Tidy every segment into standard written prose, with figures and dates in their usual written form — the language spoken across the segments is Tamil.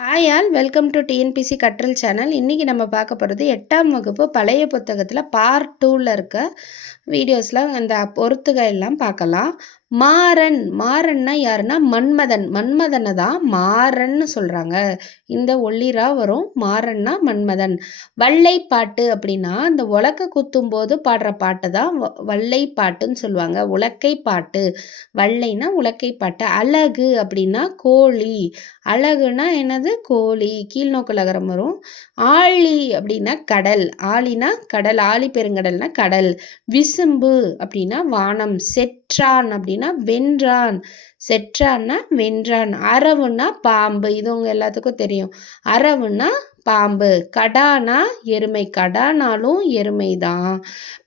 Hi all, welcome to TNPSC கற்றல் சேனல். இன்றைக்கி நம்ம பார்க்க போகிறது 8ஆம் வகுப்பு பழைய புத்தகத்தில் பார்ட் 2ல் இருக்க வீடியோஸில் அந்த பொறுத்துக எல்லாம் பார்க்கலாம். மாறன்னா யாருன்னா மன்மதனை தான் மாறன்னு சொல்கிறாங்க. இந்த ஒல்லிரா வரும். மாறன்னா மன்மதன். வள்ளைப்பாட்டு அப்படின்னா இந்த உலக்க குத்தும் போது பாடுற பாட்டு தான் வள்ளைப்பாட்டுன்னு சொல்லுவாங்க. உலக்கை பாட்டு. வள்ளைனா உலக்கை பாட்டு. அழகு அப்படின்னா கோழி. அழகுனா என்னது? கோழி. கீழ்நோக்கு லகரம் வரும். ஆழி அப்படின்னா கடல். ஆழினா கடல். ஆழி பெருங்கடல்னா கடல். விசும்பு அப்படின்னா வானம். செற்றான் அப்படின்னா வென்றான். செற்றான்னா வென்றான். அரவுன்னா பாம்பு. இது உங்க எல்லாத்துக்கும் தெரியும். அரவுன்னா பாம்பு. கடானா எருமை. கடானாலும் எருமை தான்.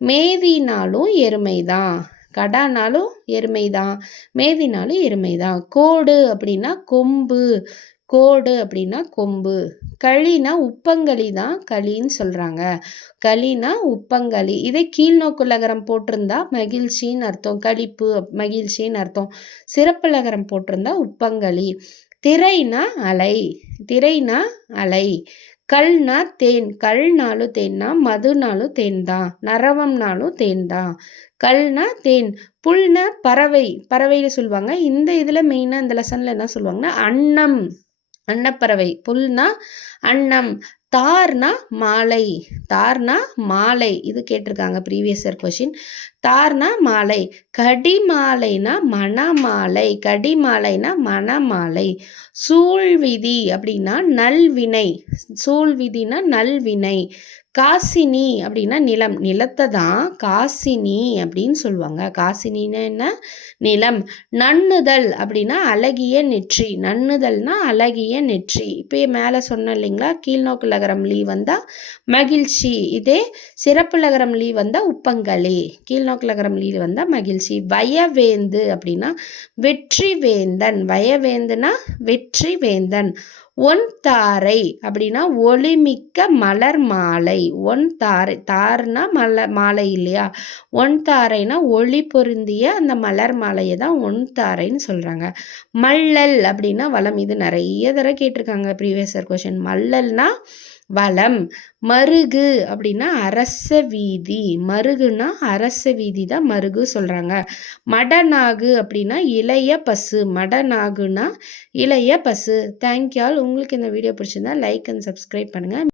மேதினாலும் எருமை தான். கடானாலும் எருமை தான். மேதினாலும் எருமை தான். கோடு அப்படின்னா கொம்பு. கோடு அப்படின்னா கொம்பு. களினா உப்பங்களி தான் களின்னு சொல்கிறாங்க. களினா உப்பங்களி. இதை கீழ்நோக்கு லகரம் போட்டிருந்தா மகிழ்ச்சின்னு அர்த்தம். களிப்பு மகிழ்ச்சின்னு அர்த்தம். சிறப்பு லகரம் போட்டிருந்தா உப்பங்களி. திரைனா அலை. திரைனா அலை. கல்னா தேன். கல்னாலும் தேன்னா மதுனாலும் தேன் தான். நரவம்னாலும் தேன் தான். கல்னா தேன். புல்னா பறவை. பறவைன்னு சொல்லுவாங்க. இந்த இதில் மெயினாக இந்த லெசனில் என்ன சொல்லுவாங்கன்னா அன்னம். அன்னப்பறவை. புல்னா அன்னம். தார்னா மாலை. தார்னா மாலை. இது கேட்டிருக்காங்க ப்ரீவியஸ் இயர் கொஷின். தார்னா மாலை. கடிமாலைனா மணமாலை. கடிமாலைனா மணமாலை. சூழ்விதி அப்படின்னா நல்வினை. சூழ்விதினா நல்வினை. காசினி அப்படின்னா நிலம். நிலத்தை தான் காசினி அப்படின்னு சொல்லுவாங்க. காசினின்னா என்ன? நிலம். நன்னுதல் அப்படின்னா அழகிய நெற்றி. நன்னுதல்னா அழகிய நெற்றி. இப்போ மேலே சொன்ன இல்லைங்களா, கீழ்நோக்கு லகரம் லீ வந்தால் மகிழ்ச்சி. இதே சிறப்பு லகரம் லீ வந்தால் உப்பங்களி. கீழ்நோக்கு லகரம் லீ வந்தால் மகிழ்ச்சி. வயவேந்து அப்படின்னா வெற்றி வேந்தன். வயவேந்துனா வெற்றி வேந்தன். ஒன் தாரை அப்படின்னா ஒளிமிக்க மலர் மாலை. ஒன் தாரை. தார்னா மாலை இல்லையா? ஒன் தாரைனா ஒளி பொருந்திய அந்த மலர் மாலையை தான் ஒன் தாரைன்னு சொல்கிறாங்க. மல்லல் அப்படின்னா வளம். இது நிறைய தடவை கேட்டிருக்காங்க ப்ரீவியஸ் இயர் கொஷின். மல்லல்னா வளம். மருகு அப்படின்னா அரச வீதி. மருகுனா அரச வீதி தான் மருகு சொல்கிறாங்க. மடநாகு அப்படின்னா இளைய பசு. மடநாகுனா இளைய பசு. Thank you all. உங்களுக்கு இந்த வீடியோ பிடிச்சிருந்தா லைக் அண்ட் சப்ஸ்கிரைப் பண்ணுங்கள்.